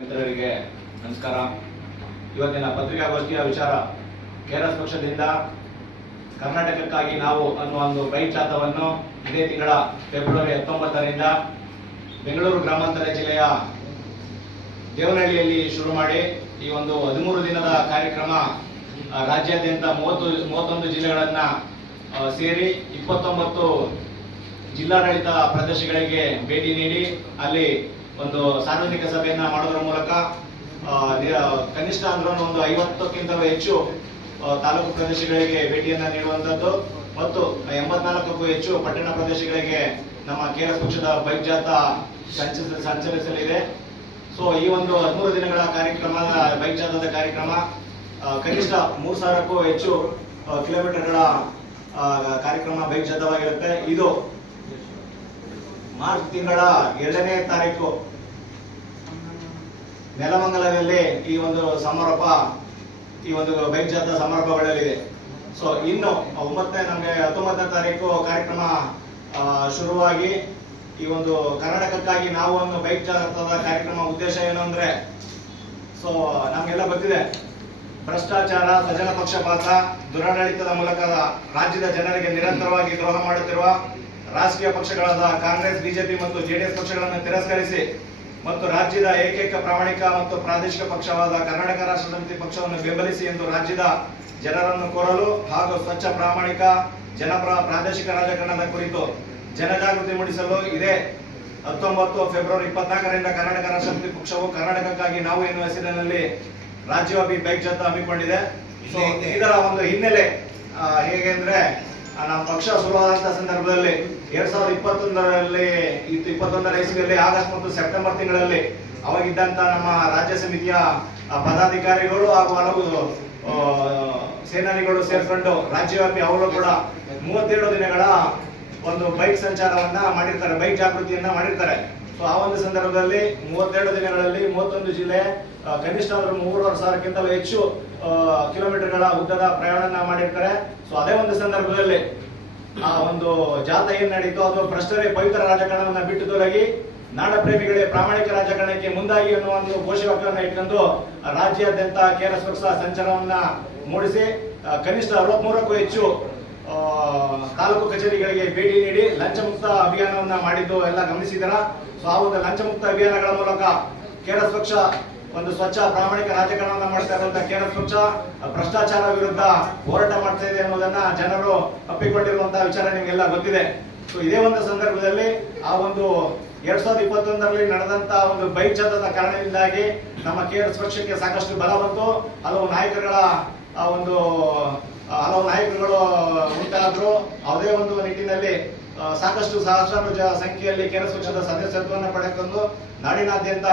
ಮಿತ್ರರಿಗೆ ನಮಸ್ಕಾರ. ಇವತ್ತಿನ ಪತ್ರಿಕಾಗೋಷ್ಠಿಯ ವಿಚಾರ ಕೆಆರ್ಎಸ್ ಪಕ್ಷದಿಂದ ಕರ್ನಾಟಕಕ್ಕಾಗಿ ನಾವು ಅನ್ನುವ ಒಂದು ಬೈಕ್ ಜಾಥಾವನ್ನು ಇದೇ ತಿಂಗಳ ಫೆಬ್ರವರಿ 19ರಿಂದ ಬೆಂಗಳೂರು ಗ್ರಾಮಾಂತರ ಜಿಲ್ಲೆಯ ದೇವನಹಳ್ಳಿಯಲ್ಲಿ ಶುರು ಮಾಡಿ ಈ ಒಂದು 13 ದಿನದ ಕಾರ್ಯಕ್ರಮ ರಾಜ್ಯಾದ್ಯಂತ 31 ಜಿಲ್ಲೆಗಳನ್ನ ಸೇರಿ 29 ಜಿಲ್ಲಾಡಳಿತ ಪ್ರದೇಶಗಳಿಗೆ ಭೇಟಿ ನೀಡಿ ಅಲ್ಲಿ ಒಂದು ಸಾರ್ವಜನಿಕ ಸಭೆಯನ್ನ ಮಾಡೋದ್ರ ಮೂಲಕ ಕನಿಷ್ಠ ಅಂದ್ರೆ ಒಂದು 50ಕ್ಕಿಂತಲೂ ಹೆಚ್ಚು ತಾಲೂಕು ಪ್ರದೇಶಗಳಿಗೆ ಭೇಟಿಯನ್ನ ನೀಡುವಂತದ್ದು ಮತ್ತು 84ಕ್ಕೂ ಹೆಚ್ಚು ಪಟ್ಟಣ ಪ್ರದೇಶಗಳಿಗೆ ನಮ್ಮ ಕೆಆರ್ಎಸ್ ಪಕ್ಷದ ಬೈಕ್ ಜಾಥಾ ಸಂಚರಿಸಲಿದೆ. ಸೊ ಈ ಒಂದು 13 ದಿನಗಳ ಕಾರ್ಯಕ್ರಮದ ಬೈಕ್ ಜಾಥಾದ ಕಾರ್ಯಕ್ರಮ ಕನಿಷ್ಠ 3000ಕ್ಕೂ ಹೆಚ್ಚು ಕಿಲೋಮೀಟರ್ಗಳ ಕಾರ್ಯಕ್ರಮ ಬೈಕ್ ಜಾಥಾವಾಗಿರುತ್ತೆ. ಇದು ಮಾರ್ಚ್ ತಿಂಗಳ 2ನೇ ತಾರೀಕು ನೆಲಮಂಗಲದಲ್ಲಿ ಈ ಒಂದು ಬೈಕ್ ಜಾಥಾ ಸಮಾರೋಪಗೊಳ್ಳಲಿದೆ. ಸೊ ಇನ್ನು 19ನೇ ತಾರೀಕು ಕಾರ್ಯಕ್ರಮ ಶುರುವಾಗಿ ಈ ಒಂದು ಕರ್ನಾಟಕಕ್ಕಾಗಿ ನಾವು ಒಂದು ಬೈಕ್ ಜಾಥಾದ ಕಾರ್ಯಕ್ರಮ ಉದ್ದೇಶ ಏನು ಅಂದ್ರೆ, ಸೊ ನಮ್ಗೆಲ್ಲ ಗೊತ್ತಿದೆ, ಭ್ರಷ್ಟಾಚಾರ, ಸ್ವಜನ ಪಕ್ಷಪಾತ, ದುರಾಡಳಿತದ ಮೂಲಕ ರಾಜ್ಯದ ಜನರಿಗೆ ನಿರಂತರವಾಗಿ ದ್ರೋಹ ಮಾಡುತ್ತಿರುವ ರಾಷ್ಟ್ರೀಯ ಪಕ್ಷಗಳಾದ ಕಾಂಗ್ರೆಸ್, ಬಿಜೆಪಿ ಮತ್ತು ಜೆಡಿಎಸ್ ಪಕ್ಷಗಳನ್ನು ತಿರಸ್ಕರಿಸಿ ಮತ್ತು ರಾಜ್ಯದ ಏಕೈಕ ಪ್ರಾಮಾಣಿಕ ಮತ್ತು ಪ್ರಾದೇಶಿಕ ಪಕ್ಷವಾದ ಕರ್ನಾಟಕ ರಾಷ್ಟ್ರ ಸಮಿತಿ ಪಕ್ಷವನ್ನು ಬೆಂಬಲಿಸಿ ಎಂದು ರಾಜ್ಯದ ಜನರನ್ನು ಕೋರಲು ಹಾಗೂ ಸ್ವಚ್ಛ, ಪ್ರಾಮಾಣಿಕ, ಜನಪರ ಪ್ರಾದೇಶಿಕ ರಾಜಕಾರಣದ ಕುರಿತು ಜನಜಾಗೃತಿ ಮೂಡಿಸಲು ಇದೇ 19 ಫೆಬ್ರವರಿ 24ರಿಂದ ಕರ್ನಾಟಕ ರಾಷ್ಟ್ರ ಸಮಿತಿ ಪಕ್ಷವು ಕರ್ನಾಟಕಕ್ಕಾಗಿ ನಾವು ಎನ್ನುವ ಹೆಸರಿನಲ್ಲಿ ರಾಜ್ಯವ್ಯಾಪಿ ಬೈಕ್ ಜಾಥಾ ಹಮ್ಮಿಕೊಂಡಿದೆ. ಇದರ ಒಂದು ಹಿನ್ನೆಲೆ ಹೇಗೆ ಅಂದ್ರೆ, ನಮ್ಮ ಪಕ್ಷ ಶುರುವಾದಂತಹ ಸಂದರ್ಭದಲ್ಲಿ 2021ರ ಇಸ್ವಿಯಲ್ಲಿ ಆಗಸ್ಟ್ ಮತ್ತು ಸೆಪ್ಟೆಂಬರ್ ತಿಂಗಳಲ್ಲಿ ಅವಾಗಿದ್ದಂತ ನಮ್ಮ ರಾಜ್ಯ ಸಮಿತಿಯ ಪದಾಧಿಕಾರಿಗಳು ಹಾಗೂ ಹಲವು ಸೇನಾನಿಗಳು ಸೇರ್ಕೊಂಡು ರಾಜ್ಯವ್ಯಾಪಿ ಅವರು ಕೂಡ 32 ದಿನಗಳ ಒಂದು ಬೈಕ್ ಸಂಚಾರವನ್ನ ಮಾಡಿರ್ತಾರೆ, ಬೈಕ್ ಜಾಗೃತಿಯನ್ನ ಮಾಡಿರ್ತಾರೆ. ಸೊ ಆ ಒಂದು ಸಂದರ್ಭದಲ್ಲಿ 32 ದಿನಗಳಲ್ಲಿ 31 ಜಿಲ್ಲೆ ಕನಿಷ್ಠ 3,500ಕ್ಕಿಂತಲೂ ಹೆಚ್ಚು ಕಿಲೋಮೀಟರ್ಗಳ ಉದ್ದದ ಪ್ರಯಾಣ ಮಾಡಿರ್ತಾರೆ. ಸೊ ಅದೇ ಒಂದು ಸಂದರ್ಭದಲ್ಲಿ ಆ ಒಂದು ಜಾಥಾ ಏನ್ ನಡೀತು, ಅದು ಭ್ರಷ್ಟರೇ ಪವಿತ್ರ ರಾಜಕಾರಣವನ್ನ ಬಿಟ್ಟು ತೊಲಗಿ ನಾಡ ಪ್ರೇಮಿಗಳೇ ಪ್ರಾಮಾಣಿಕ ರಾಜಕಾರಣಕ್ಕೆ ಮುಂದಾಗಿ ಅನ್ನುವ ಒಂದು ಘೋಷವಾಕ್ಯವನ್ನ ಇಟ್ಕೊಂಡು ರಾಜ್ಯಾದ್ಯಂತ ಕೆಆರ್ಎಸ್ ಪಕ್ಷ ಸಂಚಾರವನ್ನ ಮೂಡಿಸಿ ಕನಿಷ್ಠ 63ಕ್ಕೂ ಹೆಚ್ಚು ತಾಲೂಕು ಕಚೇರಿಗಳಿಗೆ ಭೇಟಿ ನೀಡಿ ಲಂಚ ಮುಕ್ತ ಅಭಿಯಾನವನ್ನ ಮಾಡಿದ್ದು ಎಲ್ಲ ಗಮನಿಸಿದಾರ. ಸೊ ಆ ಒಂದು ಲಂಚ ಮುಕ್ತ ಅಭಿಯಾನಗಳ ಮೂಲಕ ಕೆಆರ್ಎಸ್ ಪಕ್ಷ ಒಂದು ಸ್ವಚ್ಛ, ಪ್ರಾಮಾಣಿಕ ರಾಜಕಾರಣವನ್ನ ಮಾಡ್ತಾ ಇರುವಂತಹ ಕೆಆರ್ಎಸ್ ಪಕ್ಷ ಭ್ರಷ್ಟಾಚಾರ ವಿರುದ್ಧ ಹೋರಾಟ ಮಾಡ್ತಾ ಇದೆ ಅನ್ನೋದನ್ನ ಜನರು ಅಪ್ಪಿಕೊಂಡಿರುವಂತಹ ವಿಚಾರ ನಿಮಗೆಲ್ಲ ಗೊತ್ತಿದೆ. ಸೊ ಇದೇ ಒಂದು ಸಂದರ್ಭದಲ್ಲಿ ಆ ಒಂದು 2021ರಲ್ಲಿ ನಡೆದಂತ ಒಂದು ಬೈಕ್ ಜಾಥಾದ ಕಾರಣದಿಂದಾಗಿ ನಮ್ಮ ಕೆಆರ್ಎಸ್ ಪಕ್ಷಕ್ಕೆ ಸಾಕಷ್ಟು ಬಲ ಬಂತು. ಹಲವು ನಾಯಕರುಗಳು ಉಂಟಾದ್ರು. ಅದೇ ಒಂದು ನಿಟ್ಟಿನಲ್ಲಿ ಸಾಕಷ್ಟು ಸಹಸ್ರಾರು ಸಂಖ್ಯೆಯಲ್ಲಿ ಕೆಆರ್ಎಸ್ ಪಕ್ಷದ ಸದಸ್ಯತ್ವವನ್ನು ಪಡೆದುಕೊಂಡು ನಾಡಿನಾದ್ಯಂತ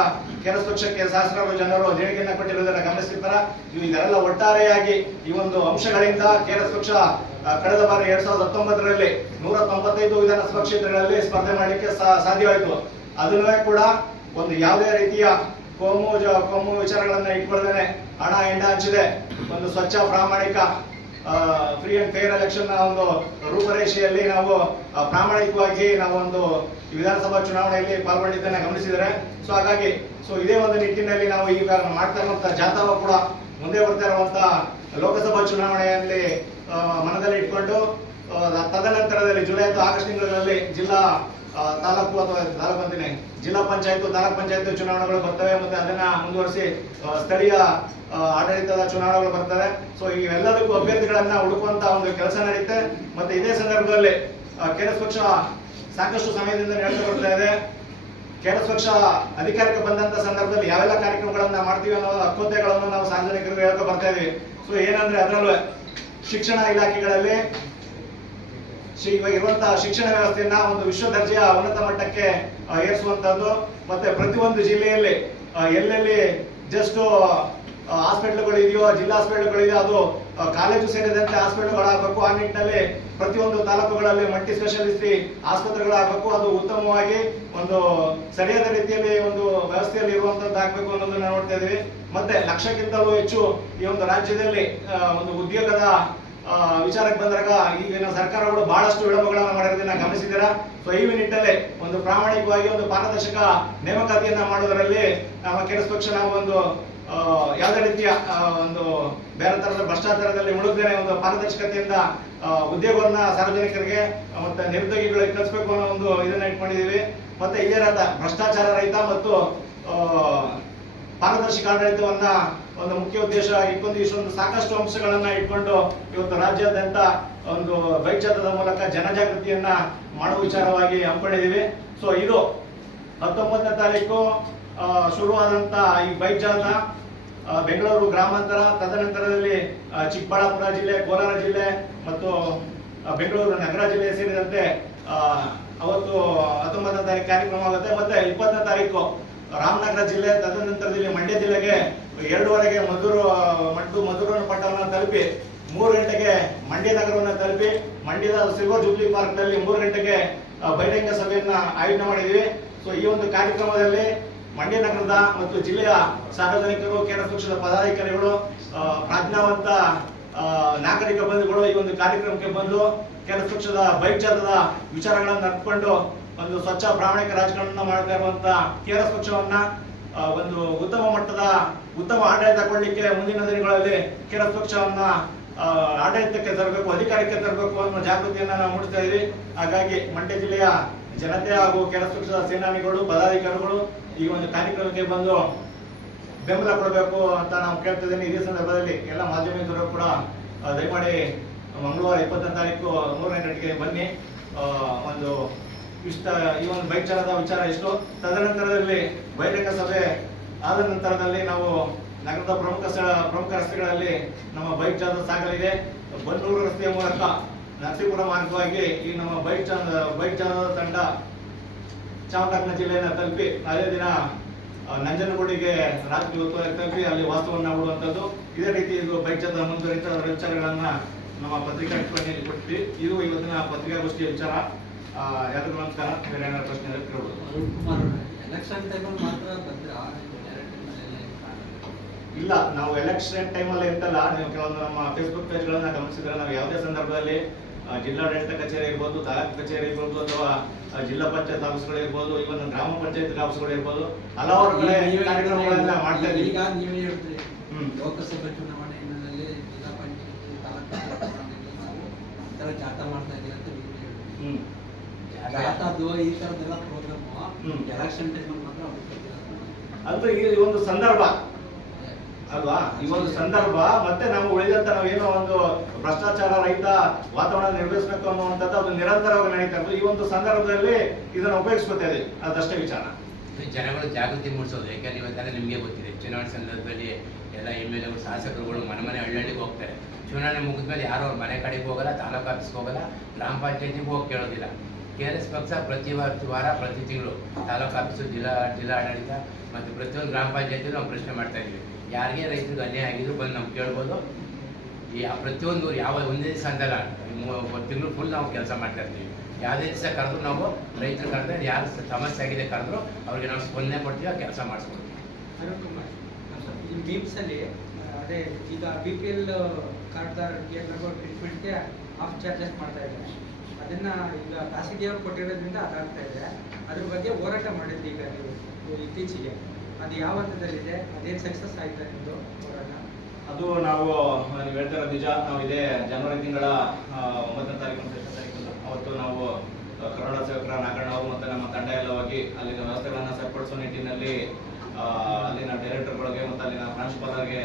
ಕೆಆರ್ಎಸ್ ಪಕ್ಷಕ್ಕೆ ಸಹಸ್ರಾರು ಜನರು ದೇಣಿಗೆಯನ್ನು ಕೊಟ್ಟಿರುವುದನ್ನು ಗಮನಿಸಿರ್ತಾರೆ. ಇದೆಲ್ಲ ಒಟ್ಟಾರೆಯಾಗಿ ಈ ಒಂದು ಅಂಶಗಳಿಂದ ಕೆಆರ್ಎಸ್ ಪಕ್ಷ ಕಳೆದ ಬಾರಿ 2019ರಲ್ಲಿ 195 ವಿಧಾನಸಭಾ ಕ್ಷೇತ್ರಗಳಲ್ಲಿ ಸ್ಪರ್ಧೆ ಮಾಡಲಿಕ್ಕೆ ಸಾಧ್ಯವಾಯಿತು. ಅದನ್ನೇ ಕೂಡ ಒಂದು ಯಾವುದೇ ರೀತಿಯ ಕೋಮು ವಿಚಾರಗಳನ್ನ ಇಟ್ಕೊಳ್ಳದೇನೆ ಹಣ ಹೆಂಡ ಹಂಚಿದೆ ಒಂದು ಸ್ವಚ್ಛ, ಪ್ರಾಮಾಣಿಕ, ಫ್ರೀ ಅಂಡ್ ಫೇರ್ ಎಲೆಕ್ಷನ್ ಒಂದು ರೂಪರೇಷೆಯಲ್ಲಿ ನಾವು ಪ್ರಾಮಾಣಿಕವಾಗಿ ನಾವು ಒಂದು ವಿಧಾನಸಭಾ ಚುನಾವಣೆಯಲ್ಲಿ ಪಾಲ್ಗೊಂಡಿದ್ದನ್ನ ಗಮನಿಸಿದರೆ. ಸೊ ಹಾಗಾಗಿ ಇದೇ ಒಂದು ನಿಟ್ಟಿನಲ್ಲಿ ನಾವು ಈಗ ಮಾಡ್ತಾ ಇರುವಂತಹ ಜಾಥಾವು ಕೂಡ ಮುಂದೆ ಬರ್ತಾ ಇರುವಂತಹ ಲೋಕಸಭಾ ಚುನಾವಣೆಯಲ್ಲಿ ಮನದಲ್ಲಿ ಇಟ್ಕೊಂಡು ತದನಂತರದಲ್ಲಿ ಜುಲೈ ಅಥವಾ ಆಗಸ್ಟ್ ತಿಂಗಳಲ್ಲಿ ಜಿಲ್ಲಾ ಪಂಚಾಯತ್, ತಾಲೂಕ್ ಪಂಚಾಯತ್ ಚುನಾವಣೆಗಳು ಬರ್ತವೆ. ಮತ್ತೆ ಅದನ್ನ ಮುಂದುವರಿಸಿ ಸ್ಥಳೀಯ ಆಡಳಿತದ ಚುನಾವಣೆಗಳು ಬರ್ತವೆ. ಸೊ ಇವೆಲ್ಲದಕ್ಕೂ ಅಭ್ಯರ್ಥಿಗಳನ್ನ ಹುಡುಕುವಂತ ಒಂದು ಕೆಲಸ ನಡೆಯುತ್ತೆ. ಮತ್ತೆ ಇದೇ ಸಂದರ್ಭದಲ್ಲಿ ಕೆಆರ್ಎಸ್ ಪಕ್ಷ ಸಾಕಷ್ಟು ಸಮಯದಿಂದ ನಡೆದು ಬರ್ತಾ ಇದೆ. ಕೆಆರ್ಎಸ್ ಪಕ್ಷ ಅಧಿಕಾರಕ್ಕೆ ಬಂದಂತ ಸಂದರ್ಭದಲ್ಲಿ ಯಾವೆಲ್ಲ ಕಾರ್ಯಕ್ರಮಗಳನ್ನ ಮಾಡ್ತೀವಿ ಅನ್ನೋ ಹಕ್ಕೊತ್ತೆಗಳನ್ನು ನಾವು ಸಾರ್ವಜನಿಕರಿಗೆ ಹೇಳ್ಕೊ ಬರ್ತಾ ಇದೀವಿ. ಸೊ ಏನಂದ್ರೆ, ಅದರಲ್ಲೂ ಶಿಕ್ಷಣ ಇಲಾಖೆಗಳಲ್ಲಿ ಇರುವಂತಹ ಶಿಕ್ಷಣ ವ್ಯವಸ್ಥೆಯನ್ನ ಒಂದು ವಿಶ್ವ ದರ್ಜೆಯ ಉನ್ನತ ಮಟ್ಟಕ್ಕೆ ಏರಿಸುವಂತದ್ದು. ಮತ್ತೆ ಪ್ರತಿಯೊಂದು ಜಿಲ್ಲೆಯಲ್ಲಿ ಎಲ್ಲೆಲ್ಲಿ ಜಸ್ಟ್ ಹಾಸ್ಪಿಟಲ್ಗಳು ಇದೆಯೋ, ಜಿಲ್ಲಾ ಹಾಸ್ಪಿಟಲ್ಗಳು ಇದೆಯೋ, ಅದು ಕಾಲೇಜು ಸೇರಿದಂತೆ ಹಾಸ್ಪಿಟಲ್ಗಳಾಗಬೇಕು. ಆ ನಿಟ್ಟಿನಲ್ಲಿ ಪ್ರತಿಯೊಂದು ತಾಲೂಕುಗಳಲ್ಲಿ ಮಲ್ಟಿ ಸ್ಪೆಷಾಲಿಟಿ ಆಸ್ಪತ್ರೆಗಳಾಗಬೇಕು. ಅದು ಉತ್ತಮವಾಗಿ ಒಂದು ಸರಿಯಾದ ರೀತಿಯಲ್ಲಿ ಒಂದು ವ್ಯವಸ್ಥೆಯಲ್ಲಿ ಇರುವಂತದ್ದು ಆಗ್ಬೇಕು ಅನ್ನೋದನ್ನ ನೋಡ್ತಾ ಇದೀವಿ. ಮತ್ತೆ 1,00,000ಕ್ಕಿಂತಲೂ ಹೆಚ್ಚು ಈ ಒಂದು ರಾಜ್ಯದಲ್ಲಿ ಒಂದು ಉದ್ಯೋಗದ ವಿಚಾರಕ್ಕೆ ಬಂದಾಗ ಈಗಿನ ಸರ್ಕಾರಗಳು ಬಹಳಷ್ಟು ವಿಳಂಬಗಳನ್ನು ಮಾಡಿರೋದನ್ನ ಗಮನಿಸಿದ್ದೀರಾ. ಸೊ ಈ ನಿಟ್ಟಿನಲ್ಲಿ ಒಂದು ಪ್ರಾಮಾಣಿಕವಾಗಿ ಒಂದು ಪಾರದರ್ಶಕ ನೇಮಕಾತಿಯನ್ನ ಮಾಡೋದರಲ್ಲಿ ನಮ್ಮ ಕೆರೆಸ್ ಪಕ್ಷ ನಾವು ಒಂದು ಯಾವುದೇ ರೀತಿಯ ಒಂದು ಬೇರೆ ತರದ ಭ್ರಷ್ಟಾಚಾರದಲ್ಲಿ ಮುಳುಗದೇನೆ ಒಂದು ಪಾರದರ್ಶಕತೆಯಿಂದ ಉದ್ಯೋಗವನ್ನ ಸಾರ್ವಜನಿಕರಿಗೆ ಮತ್ತೆ ನಿರುದ್ಯೋಗಿಗಳಿಗೆ ಕಲಿಸಬೇಕು ಅನ್ನೋ ಒಂದು ಇದನ್ನ ಇಟ್ಕೊಂಡಿದೀವಿ. ಮತ್ತೆ ಇದೇ ರೀತಿ ಭ್ರಷ್ಟಾಚಾರ ರಹಿತ ಮತ್ತು ಪಾರದರ್ಶಕ ಆಡಳಿತವನ್ನ ಒಂದು ಮುಖ್ಯ ಉದ್ದೇಶ ಇಟ್ಕೊಂಡು ಇಷ್ಟೊಂದು ಸಾಕಷ್ಟು ಅಂಶಗಳನ್ನ ಇಟ್ಕೊಂಡು ಇವತ್ತು ರಾಜ್ಯಾದ್ಯಂತ ಒಂದು ಬೈಕ್ ಜಾಥಾದ ಮೂಲಕ ಜನಜಾಗೃತಿಯನ್ನ ಮಾಡುವ ವಿಚಾರವಾಗಿ ಹಮ್ಮಿಕೊಂಡಿದೀವಿ. ಸೊ ಇದು 19ನೇ ತಾರೀಕು ಶುರುವಾದಂತ ಈ ಬೈಕ್ ಜಾಥಾ ಬೆಂಗಳೂರು ಗ್ರಾಮಾಂತರ, ತದನಂತರದಲ್ಲಿ ಚಿಕ್ಕಬಳ್ಳಾಪುರ ಜಿಲ್ಲೆ, ಕೋಲಾರ ಜಿಲ್ಲೆ ಮತ್ತು ಬೆಂಗಳೂರು ನಗರ ಜಿಲ್ಲೆ ಸೇರಿದಂತೆ ಅವತ್ತು 19ನೇ ತಾರೀಕು ಕಾರ್ಯಕ್ರಮ ಆಗುತ್ತೆ. ಮತ್ತೆ 20ನೇ ತಾರೀಕು ರಾಮನಗರ ಜಿಲ್ಲೆ, ತದನಂತರದಲ್ಲಿ ಮಂಡ್ಯ ಜಿಲ್ಲೆಗೆ 2:30ಗೆ ಮಧುರ ಪಟ್ಟಣವನ್ನು ತಲುಪಿ 3 ಗಂಟೆಗೆ ಮಂಡ್ಯ ನಗರವನ್ನು ತಲುಪಿ ಮಂಡ್ಯದ ಸಿಲ್ವರ್ ಜೂಬ್ಲಿ ಪಾರ್ಕ್ ನಲ್ಲಿ 3 ಗಂಟೆಗೆ ಬಹಿರಂಗ ಸಭೆಯನ್ನ ಆಯೋಜನೆ ಮಾಡಿದ್ವಿ. ಸೊ ಈ ಒಂದು ಕಾರ್ಯಕ್ರಮದಲ್ಲಿ ಮಂಡ್ಯ ನಗರದ ಮತ್ತು ಜಿಲ್ಲೆಯ ಸಾರ್ವಜನಿಕರು, ಕೆರೆಸ್ ಪಕ್ಷದ ಪದಾಧಿಕಾರಿಗಳು, ಪ್ರಾಜ್ಞಾವಂತ ನಾಗರಿಕ ಬಂಧುಗಳು ಈ ಒಂದು ಕಾರ್ಯಕ್ರಮಕ್ಕೆ ಬಂದು ಕೆರೆಸ್ ಪಕ್ಷದ ಬೈಕ್ ಜಾಥಾದ ವಿಚಾರಗಳನ್ನು ಅರ್ಪಿಕೊಂಡು ಒಂದು ಸ್ವಚ್ಛ ಪ್ರಾಮಾಣಿಕ ರಾಜಕಾರಣ ಮಾಡ್ತಾ ಇರುವಂತ ಕೆರೆಸ್ ಪಕ್ಷವನ್ನ ಒಂದು ಉತ್ತಮ ಮಟ್ಟದ ಉತ್ತಮ ಆಡಳಿತ ಕೊಡ್ಲಿಕ್ಕೆ ಮುಂದಿನ ದಿನಗಳಲ್ಲಿ ಕೆರೆಸ್ ಪಕ್ಷವನ್ನ ಆಡಳಿತಕ್ಕೆ ತರಬೇಕು, ಅಧಿಕಾರಕ್ಕೆ ತರಬೇಕು ಅನ್ನೋ ಜಾಗೃತಿಯನ್ನ ನಾವು ಮೂಡಿಸ್ತಾ ಇದ್ವಿ. ಹಾಗಾಗಿ ಮಂಡ್ಯ ಜಿಲ್ಲೆಯ ಜನತೆ ಹಾಗೂ ಕೆರೆಸ್ ಪಕ್ಷದ ಸೇನಾನಿಗಳು, ಪದಾಧಿಕಾರಿಗಳು ಈ ಒಂದು ಕಾರ್ಯಕ್ರಮಕ್ಕೆ ಬಂದು ಬೆಂಬಲ ಕೊಡಬೇಕು ಅಂತ ನಾವು ಕೇಳ್ತಾ ಇದ್ದೀನಿ. ಇದೇ ಸಂದರ್ಭದಲ್ಲಿ ಎಲ್ಲ ಮಾಧ್ಯಮಿಕರು ಕೂಡ ದಯಮಾಡಿ ಮಂಗಳವಾರ 20ನೇ ತಾರೀಕು 3 ಗಂಟೆಗೆ ಬನ್ನಿ. ಒಂದು ಈ ಒಂದು ಬೈಕ್ ಜಾಥಾದ ವಿಚಾರ ಇಷ್ಟು. ತದನಂತರದಲ್ಲಿ ಬಹಿರಂಗ ಸಭೆ ಆದ ನಂತರದಲ್ಲಿ ನಾವು ನಗರದ ಪ್ರಮುಖ ರಸ್ತೆಗಳಲ್ಲಿ ನಮ್ಮ ಬೈಕ್ ಜಾಥಾ ಸಾಗಲಿದೆ. ಬನ್ನೂರು ರಸ್ತೆಯ ಮೂಲಕ ನರಸೀಪುರ ಮಾರ್ಗವಾಗಿ ಈ ನಮ್ಮ ಬೈಕ್ ಜಾಥಾದ ತಂಡ ಚಾಮರಾಜನಗರ ಜಿಲ್ಲೆಯನ್ನು ತಲುಪಿ ಅದೇ ದಿನ ನಂಜನಗೂಡಿಗೆ ರಾತ್ರಿ ಹೊತ್ತು ತಲುಪಿ ಅಲ್ಲಿ ವಾಸ್ತವನ್ನ ಹೂಡುವಂಥದ್ದು. ಇದೇ ರೀತಿ ಇದು ಬೈಕ್ ಜಾಥಾ ಮುಂದುವರಿತ ವಿಚಾರಗಳನ್ನ ನಮ್ಮ ಪತ್ರಿಕಾಗೋಷ್ಠಿಯಲ್ಲಿ ಕೊಟ್ಟಿದ್ವಿ. ಇದು ಇವತ್ತಿನ ಪತ್ರಿಕಾಗೋಷ್ಠಿಯ ವಿಚಾರ. ಎಲ್ಲರಿಗೂ ನಮಸ್ಕಾರ. ಬೇರೆ ಏನಾದ್ರು ಪ್ರಶ್ನೆ ಕೇಳ್ಬೋದು. ಇಲ್ಲ, ನಾವು ಎಲೆಕ್ಷನ್ ಟೈಮಲ್ಲಿ ಅಂತಲ್ಲ, ನೀವು ಕೆಲವೊಂದು ನಮ್ಮ ಫೇಸ್ಬುಕ್ ಪೇಜ್ಗಳನ್ನ ಗಮನಿಸಿದ್ರೆ ನಾವು ಯಾವುದೇ ಸಂದರ್ಭದಲ್ಲಿ ಜಿಲ್ಲಾಡಳಿತ ಕಚೇರಿ ಇರ್ಬೋದು, ತಾಲೂಕು ಕಚೇರಿ ಇರ್ಬೋದು, ಅಥವಾ ಜಿಲ್ಲಾ ಪಂಚಾಯತ್ ಆಫೀಸ್ಗಳು ಇರ್ಬೋದು, ಇವನ್ ಗ್ರಾಮ ಪಂಚಾಯತ್ ಆಫೀಸ್ಗಳು ಇರ್ಬೋದು, ಹಲವಾರು ಕಡೆ ಕಾರ್ಯಕ್ರಮಗಳನ್ನ ಮಾಡ್ತಾ ಇದ್ದೀವಿ. ಈಗ ನೀವೇ ಹೇಳ್ತೀರಿ ಲೋಕಸಭೆ ಚುನಾವಣೆ ಹಿನ್ನೆಲೆಯಲ್ಲಿ ಜಿಲ್ಲಾ ಪಂಚಾಯತ್ ತಾಲೂಕು ಜಾಥಾ ಮಾಡ್ತಾ ಇದ್ದೀವಿ ಅಂತ ನೀವು ಜಾಥಾದು ಈ ತರದೆಲ್ಲ ಪ್ರೋಗ್ರಾಮ್ ಎಲೆಕ್ಷನ್ ಟೈಮಲ್ಲಿ ಮಾತ್ರ ಅದು ಈ ಒಂದು ಸಂದರ್ಭ ಅಲ್ವಾ, ಈ ಒಂದು ಸಂದರ್ಭ. ಮತ್ತೆ ನಾವು ಉಳಿದಂತ ನಾವೇನೋ ಒಂದು ಭ್ರಷ್ಟಾಚಾರ ರಹಿತ ವಾತಾವರಣ ನಿರ್ವಹಿಸಬೇಕು ಅನ್ನುವಂಥದ್ದು ಅದು ನಿರಂತರವಾಗಿ ನಡೀತಾ ಇರೋದು. ಈ ಒಂದು ಸಂದರ್ಭದಲ್ಲಿ ಇದನ್ನ ಉಪಯೋಗಿಸ್ಕೊತಾ ಇದೀವಿ, ಅದಷ್ಟೇ ವಿಚಾರ. ಜನಗಳು ಜಾಗೃತಿ ಮೂಡಿಸೋದು. ಯಾಕಂದ್ರೆ ಇವತ್ತೆಲ್ಲ ನಿಮಗೆ ಗೊತ್ತಿದೆ, ಚುನಾವಣೆ ಸಂದರ್ಭದಲ್ಲಿ ಎಲ್ಲ MLA ಶಾಸಕರುಗಳು ಮನೆ ಹಳ್ಳಿಗೆ ಹೋಗ್ತಾರೆ. ಚುನಾವಣೆ ಮುಗಿದ್ಮೇಲೆ ಯಾರು ಅವ್ರ ಮನೆ ಕಡೆಗೆ ಹೋಗಲ್ಲ, ತಾಲೂಕು ಆಫೀಸ್ಗೆ ಹೋಗಲ್ಲ, ಗ್ರಾಮ ಪಂಚಾಯತಿಗೂ ಹೋಗಿ ಕೇಳೋದಿಲ್ಲ. ಕೆಆರ್ಎಸ್ ಪಕ್ಷ ಪ್ರತಿ ವಾರ ಪ್ರತಿ ತಿಂಗಳು ತಾಲೂಕು ಆಫೀಸು, ಜಿಲ್ಲಾ ಆಡಳಿತ ಮತ್ತು ಪ್ರತಿಯೊಂದು ಗ್ರಾಮ ಪಂಚಾಯತಿ ನಾವು ಪ್ರಶ್ನೆ ಮಾಡ್ತಾ ಇದ್ದೀವಿ. ಯಾರಿಗೆ ರೈತರಿಗೆ ಅನ್ಯಾಯ ಆಗಿದ್ರು ಬಂದು ನಾವು ಕೇಳ್ಬೋದು. ಈ ಪ್ರತಿಯೊಂದು ಒಂದೇ ದಿವಸ ಅಂತಲ್ಲ, 1 ತಿಂಗಳು ಫುಲ್ ನಾವು ಕೆಲಸ ಮಾಡ್ತಾ ಇರ್ತೀವಿ. ಯಾವುದೇ ದಿವಸ ಕರೆದ್ರು ನಾವು ರೈತರು ಕರೆದ್ರೆ ಯಾರು ಸಮಸ್ಯೆ ಆಗಿದೆ ಕರೆದ್ರು ಅವ್ರಿಗೆ ನಾವು ಸ್ಪಂದನೆ ಕೊಡ್ತೀವಿ, ಕೆಲಸ ಮಾಡಿಸ್ಕೊಡ್ತೀವಿ. ಅಲ್ಲಿ ಅದೇ ಈಗ BPL ಕಾರ್ಡ್ದಾರರಿಗೆ ಟ್ರೀಟ್ಮೆಂಟ್ಗೆ ಆಫ್ ಚಾರ್ಜಸ್ ಮಾಡ್ತಾ ಇದ್ದಾರೆ. ಅದನ್ನ ಈಗ ಖಾಸಗಿಯವರು ಕೊಟ್ಟಿರೋದ್ರಿಂದ ಅದಾಗ್ತಾ ಇದೆ. ಅದ್ರ ಬಗ್ಗೆ ಹೋರಾಟ ಮಾಡಿದ್ರಿ ಈಗ ನೀವು ಇತ್ತೀಚೆಗೆ, ಅದು ಯಾವ ಹಂತದಲ್ಲಿದೆ? ಅದೇನು ಸಕ್ಸಸ್ ಆಯ್ತಾ ನಿಮ್ಮದು ಹೋರಾಟ? ಅದು ನಾವು ನೀವು ಹೇಳ್ತಾ ಇರೋದು ನಿಜ. ನಾವು ಇದೇ ಜನವರಿ ತಿಂಗಳ 9ನೇ ತಾರೀಕು ಅವತ್ತು ನಾವು ಕರೋನಾ ಸೇವಕರ ನಾಗಣ್ಣ ಅವರು ಮತ್ತೆ ನಮ್ಮ ತಂಡ ಎಲ್ಲ ಹೋಗಿ ಅಲ್ಲಿನ ವ್ಯವಸ್ಥೆಗಳನ್ನ ಸರಿಪಡಿಸುವ ನಿಟ್ಟಿನಲ್ಲಿ ಅಲ್ಲಿನ ಡೈರೆಕ್ಟರ್ಗಳಿಗೆ ಮತ್ತು ಅಲ್ಲಿನ ಪ್ರಾಂಶುಪಾಲರಿಗೆ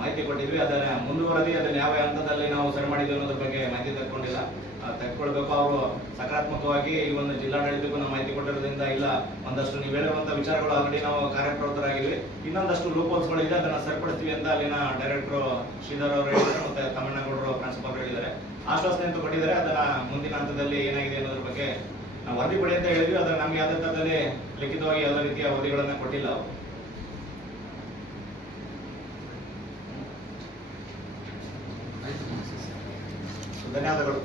ಮಾಹಿತಿ ಕೊಟ್ಟಿದ್ವಿ. ಅದನ್ನ ಮುಂದುವರೆದಿ ಅದನ್ನ ಯಾವ ಹಂತದಲ್ಲಿ ನಾವು ಸರಿ ಮಾಡಿದ್ವಿ ಅನ್ನೋದ್ರ ಬಗ್ಗೆ ಮಾಹಿತಿ ತೆಗೆದುಕೊಳ್ಬೇಕು. ಅವರು ಸಕಾರಾತ್ಮಕವಾಗಿ ಈ ಒಂದು ಜಿಲ್ಲಾಡಳಿತಕ್ಕೂ ನಾವು ಮಾಹಿತಿ ಕೊಟ್ಟಿರೋದ್ರಿಂದ ಇಲ್ಲ ಒಂದಷ್ಟು ನೀವು ಹೇಳುವಂತ ವಿಚಾರಗಳು ಆಲ್ರೆಡಿ ನಾವು ಕಾರ್ಯಪ್ರವೃತ್ತರಾಗಿದ್ವಿ. ಇನ್ನೊಂದಷ್ಟು ಲೂಪೋಲ್ಸ್ಗಳು ಇದೆ, ಅದನ್ನ ಸರಿಪಡಿಸ್ತೀವಿ ಅಂತ ಅಲ್ಲಿನ ಡೈರೆಕ್ಟರ್ ಶ್ರೀಧರ್ ಅವರು ಹೇಳಿದ್ದಾರೆ, ಮತ್ತೆ ತಮಿಳ್ನಾಡು ಪ್ರಿನ್ಸಿಪಾಲ್ ಹೇಳಿದ್ದಾರೆ. ಆಶ್ವಾಸನೆ ಅಂತ ಕೊಟ್ಟಿದ್ದಾರೆ. ಅದನ್ನ ಮುಂದಿನ ಹಂತದಲ್ಲಿ ಏನಾಗಿದೆ ಅನ್ನೋದ್ರ ಬಗ್ಗೆ ನಾವು ವರದಿ ಕೊಡಿ ಅಂತ ಹೇಳಿದ್ವಿ. ಅದನ್ನ ನಮ್ಗೆ ಯಾವುದೇ ತರದಲ್ಲಿ ಲಿಖಿತವಾಗಿ ಯಾವುದೇ ರೀತಿಯ ವರದಿಗಳನ್ನ ಕೊಟ್ಟಿಲ್ಲ ಅವರು. ಧನ್ಯವಾದಗಳು.